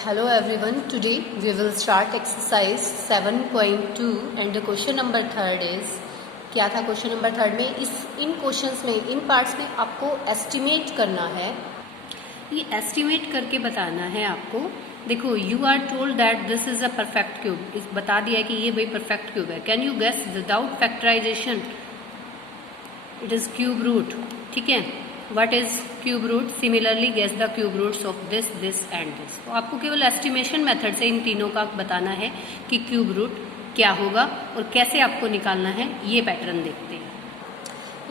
Hello everyone, today we will start exercise 7.2 and the question number 3 is क्या था question number 3 में इन questions में इन parts में आपको एस्टिमेट करना है। ये एस्टिमेट करके बताना है आपको। देखो you are told that this is a perfect cube, इस बता दिया है कि ये भाई परफेक्ट क्यूब है। Can you guess without factorization it is cube root, ठीक है। What is cube root? Similarly guess the cube roots of this, this and this। तो आपको केवल एस्टिमेशन मेथड से इन तीनों का बताना है कि क्यूब रूट क्या होगा और कैसे आपको निकालना है। ये पैटर्न देखते हैं।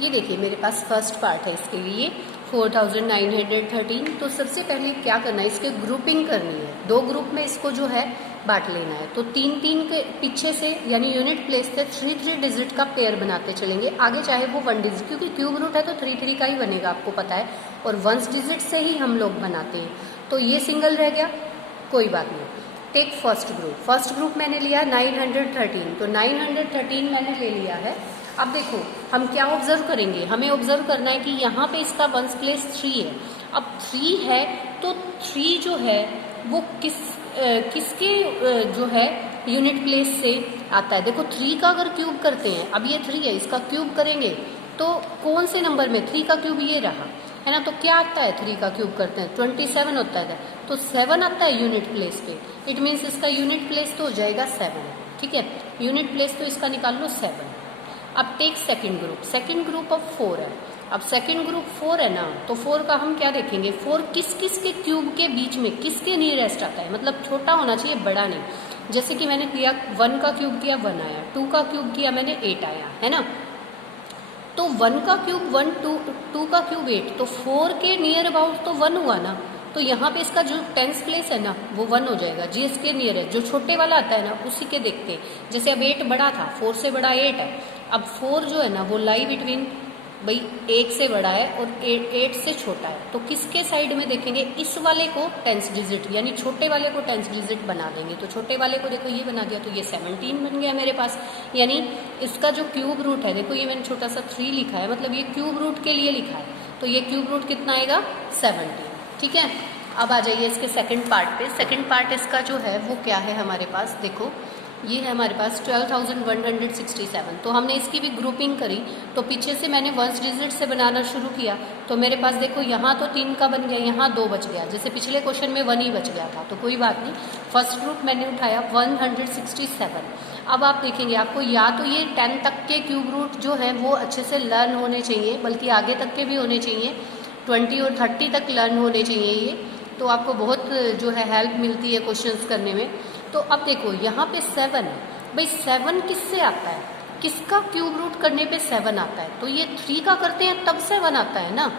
ये देखिए मेरे पास फर्स्ट पार्ट है इसके लिए 4913। तो सबसे पहले क्या करना है, इसके ग्रुपिंग करनी है। दो ग्रुप में इसको जो है बांट लेना है। तो 3-3 के पीछे से यानी यूनिट प्लेस से 3-3 डिजिट का पेयर बनाते चलेंगे। आगे चाहे वो 1 डिजिट, क्योंकि क्यूब रूट है तो 3-3 का ही बनेगा, आपको पता है। और 1 डिजिट से ही हम लोग बनाते हैं। तो ये सिंगल रह गया, कोई बात नहीं। Take first group. First group मैंने लिया 913, तो 913 मैंने ले लिया है। अब देखो हम क्या ऑब्जर्व करेंगे, हमें ऑब्जर्व करना है कि यहाँ पे इसका 1 प्लेस 3 है। अब 3 है तो 3 जो है वो किसके जो है यूनिट प्लेस से आता है। देखो 3 का अगर क्यूब करते हैं, अब ये 3 है, इसका क्यूब करेंगे तो कौन से नंबर में 3 का क्यूब ये रहा है ना। तो क्या आता है 3 का क्यूब करते हैं 27 होता है। तो 7 आता है यूनिट प्लेस पे। इट मीन्स इसका यूनिट प्लेस तो हो जाएगा 7, ठीक है। यूनिट प्लेस तो इसका निकाल लो 7। अब take second group. Second group अब 4 है। अब सेकंड ग्रुप 4 है ना, तो 4 का हम क्या देखेंगे, 4 किस किस के क्यूब के बीच में किसके नियरेस्ट आता है। मतलब छोटा होना चाहिए, बड़ा नहीं। जैसे कि मैंने किया 1 का क्यूब किया 1 आया, 2 का क्यूब किया मैंने 8 आया, है ना। तो 1 का क्यूब 1, 2 का क्यूब 8, तो 4 के नियर अबाउट तो 1 हुआ ना। तो यहाँ पे इसका जो 10th प्लेस है ना वो 1 हो जाएगा। जीएस के नियर है, जो छोटे वाला आता है ना उसी के देखते हैं। जैसे अब 8 बड़ा था, 4 से बड़ा 8 है। अब 4 जो है ना वो लाई बिटवीन भाई 1 से बड़ा है और 8 से छोटा है। तो किसके साइड में देखेंगे, इस वाले को 10th डिजिट यानी छोटे वाले को 10th डिजिट बना देंगे। तो छोटे वाले को देखो ये बना दिया, तो ये 17 बन गया मेरे पास। यानी इसका जो क्यूब रूट है, देखो ये मैंने छोटा सा 3 लिखा है, मतलब ये क्यूब रूट के लिए लिखा है। तो ये क्यूब रूट कितना आएगा 17, ठीक है। अब आ जाइए इसके सेकंड पार्ट पे। सेकंड पार्ट इसका जो है वो क्या है हमारे पास, देखो ये है हमारे पास 12,167। तो हमने इसकी भी ग्रुपिंग करी। तो पीछे से मैंने 1 डिजिट से बनाना शुरू किया। तो मेरे पास देखो यहाँ तो 3 का बन गया, यहाँ 2 बच गया। जैसे पिछले क्वेश्चन में 1 ही बच गया था, तो कोई बात नहीं। फर्स्ट ग्रुप मैंने उठाया 167। अब आप देखेंगे आपको या तो ये 10 तक के क्यूब रूट जो है वो अच्छे से लर्न होने चाहिए, बल्कि आगे तक के भी होने चाहिए। 20 और 30 तक लर्न होने चाहिए ये, तो आपको बहुत जो है हेल्प मिलती है क्वेश्चंस करने में। तो अब देखो यहाँ पे 7 है। भाई 7 किससे आता है, किसका क्यूब रूट करने पे 7 आता है। तो ये 3 का करते हैं तब 7 आता है ना,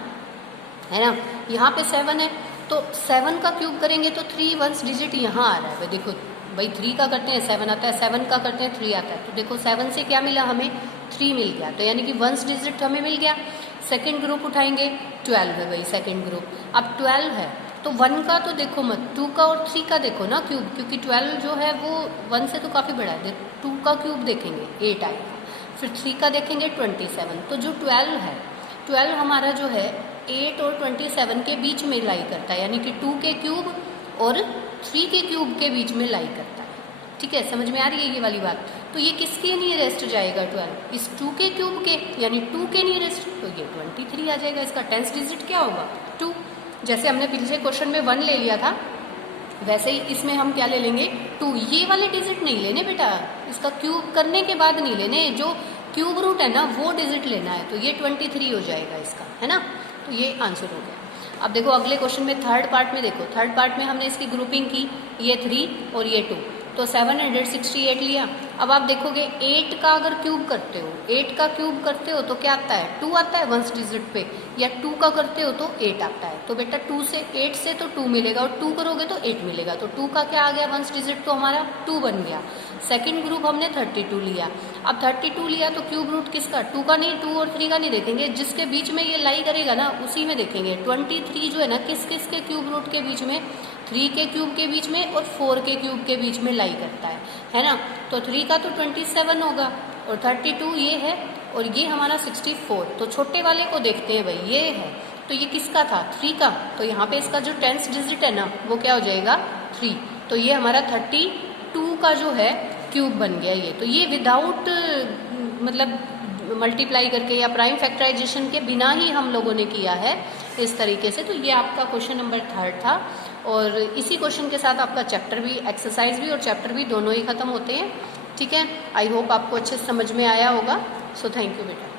है ना। यहाँ पे 7 है तो 7 का क्यूब करेंगे तो 3 1 डिजिट यहाँ आ रहा है। भाई देखो भाई 3 का करते हैं 7 आता है, 7 का करते हैं 3 आता है। तो देखो 7 से क्या मिला हमें 3 मिल गया, तो यानी कि 1 डिजिट हमें मिल गया। सेकेंड ग्रुप उठाएंगे 12 है भाई सेकेंड ग्रुप। अब 12 है तो 1 का तो देखो मत, 2 का और 3 का देखो ना क्यूब, क्योंकि 12 जो है वो 1 से तो काफ़ी बड़ा है। 2 का क्यूब देखेंगे 8 आएगा, फिर 3 का देखेंगे 27। तो जो 12 है, 12 हमारा जो है 8 और 27 के बीच में लाई करता है, यानी कि 2 के क्यूब और 3 के क्यूब के बीच में लाई करता है, ठीक है। समझ में आ रही है ये वाली बात। तो ये किसके नियरेस्ट जाएगा 12, इस 2 के क्यूब के, यानी 2 के नियरेस्ट। तो ये 23 आ जाएगा। इसका 10th डिजिट क्या होगा 2। जैसे हमने पिछले क्वेश्चन में 1 ले लिया था, वैसे ही इसमें हम क्या ले लेंगे 2। ये वाले डिजिट नहीं लेने बेटा, इसका क्यूब करने के बाद नहीं लेने, जो क्यूब रूट है ना वो डिजिट लेना है। तो ये 23 हो जाएगा इसका, है ना। तो ये आंसर हो गया। अब देखो अगले क्वेश्चन में थर्ड पार्ट में देखो, थर्ड पार्ट में हमने इसकी ग्रुपिंग की, ये 3 और ये 2, तो 768 लिया। अब आप देखोगे 8 का अगर क्यूब करते हो, 8 का क्यूब करते हो तो क्या आता है 2 आता है 1 डिजिट पे, या 2 का करते हो तो 8 आता है। तो बेटा 2 से 8 से तो 2 मिलेगा और 2 करोगे तो 8 मिलेगा। तो 2 का क्या आ गया 1 डिजिट तो हमारा 2 बन गया। सेकंड ग्रुप हमने 32 लिया। अब 32 लिया तो क्यूब रूट किसका, 2 का नहीं, 2 और 3 का नहीं देखेंगे, जिसके बीच में ये लाई करेगा ना उसी में देखेंगे। 23 जो है ना किस किस के क्यूब रूट के बीच में, 3 के क्यूब के बीच में और 4 के क्यूब के बीच में लाई करता है ना। तो 3 का तो 27 होगा और 32 ये है और ये हमारा 64। तो छोटे वाले को देखते हैं भाई, ये है तो ये किसका था 3 का। तो यहाँ पे इसका जो 10th डिजिट है ना वो क्या हो जाएगा 3। तो ये हमारा 32 का जो है क्यूब बन गया ये। तो ये विदाउट मतलब मल्टीप्लाई करके या प्राइम फैक्टराइजेशन के बिना ही हम लोगों ने किया है इस तरीके से। तो ये आपका क्वेश्चन नंबर 3 था और इसी क्वेश्चन के साथ आपका चैप्टर भी, एक्सरसाइज भी और चैप्टर भी दोनों ही खत्म होते हैं। ठीक है, आई होप आपको अच्छे से समझ में आया होगा। सो थैंक यू बेटा।